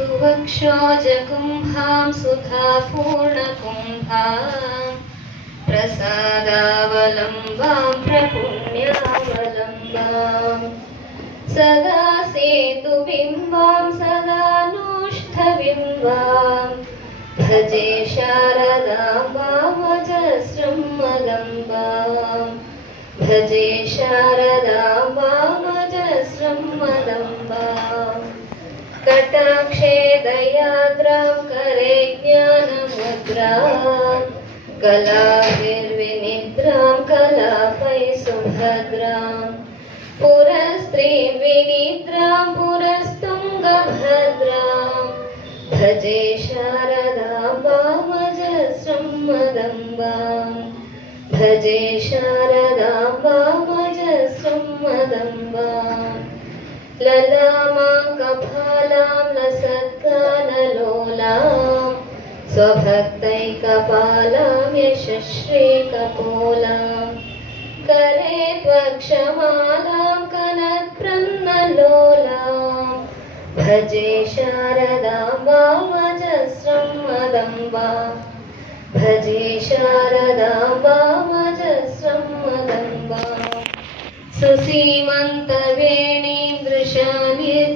सुवक्षोजकुम्भां सुधापूर्णकुम्भां प्रसादावलम्बां प्रपुण्यावलम्बां सदा सेतुबिम्बां सदा नोष्ठबिम्बां भजे शारदाम्बामजस्रं मदम्बां भजे शारदाम्बामजस्रं मदम्बां कटाक्षे दयाद्रां करे ज्ञानमुद्रां कलाभिर्विनिद्रां कलापै सुभद्रां पुरस्त्रीं विनिद्रां पुरस्तुङ्गभद्रां भजे शारदाम्बामजस्रं मदम्बां भजे शारदाम्बामजस्रं मदम्बां ललामाङ्कफालां लसत्कानलोलां स्वभक्तैकपालां यशश्रीकपोलां करे त्वक्षमालां कनत्प्रन्नलोलां भजे शारदाम्बामजस्रं मदम्बां भजे शारदाम्बामजस्रं मदम्बां सुसीमन्तवेणीं दृशानिर्जितैणीं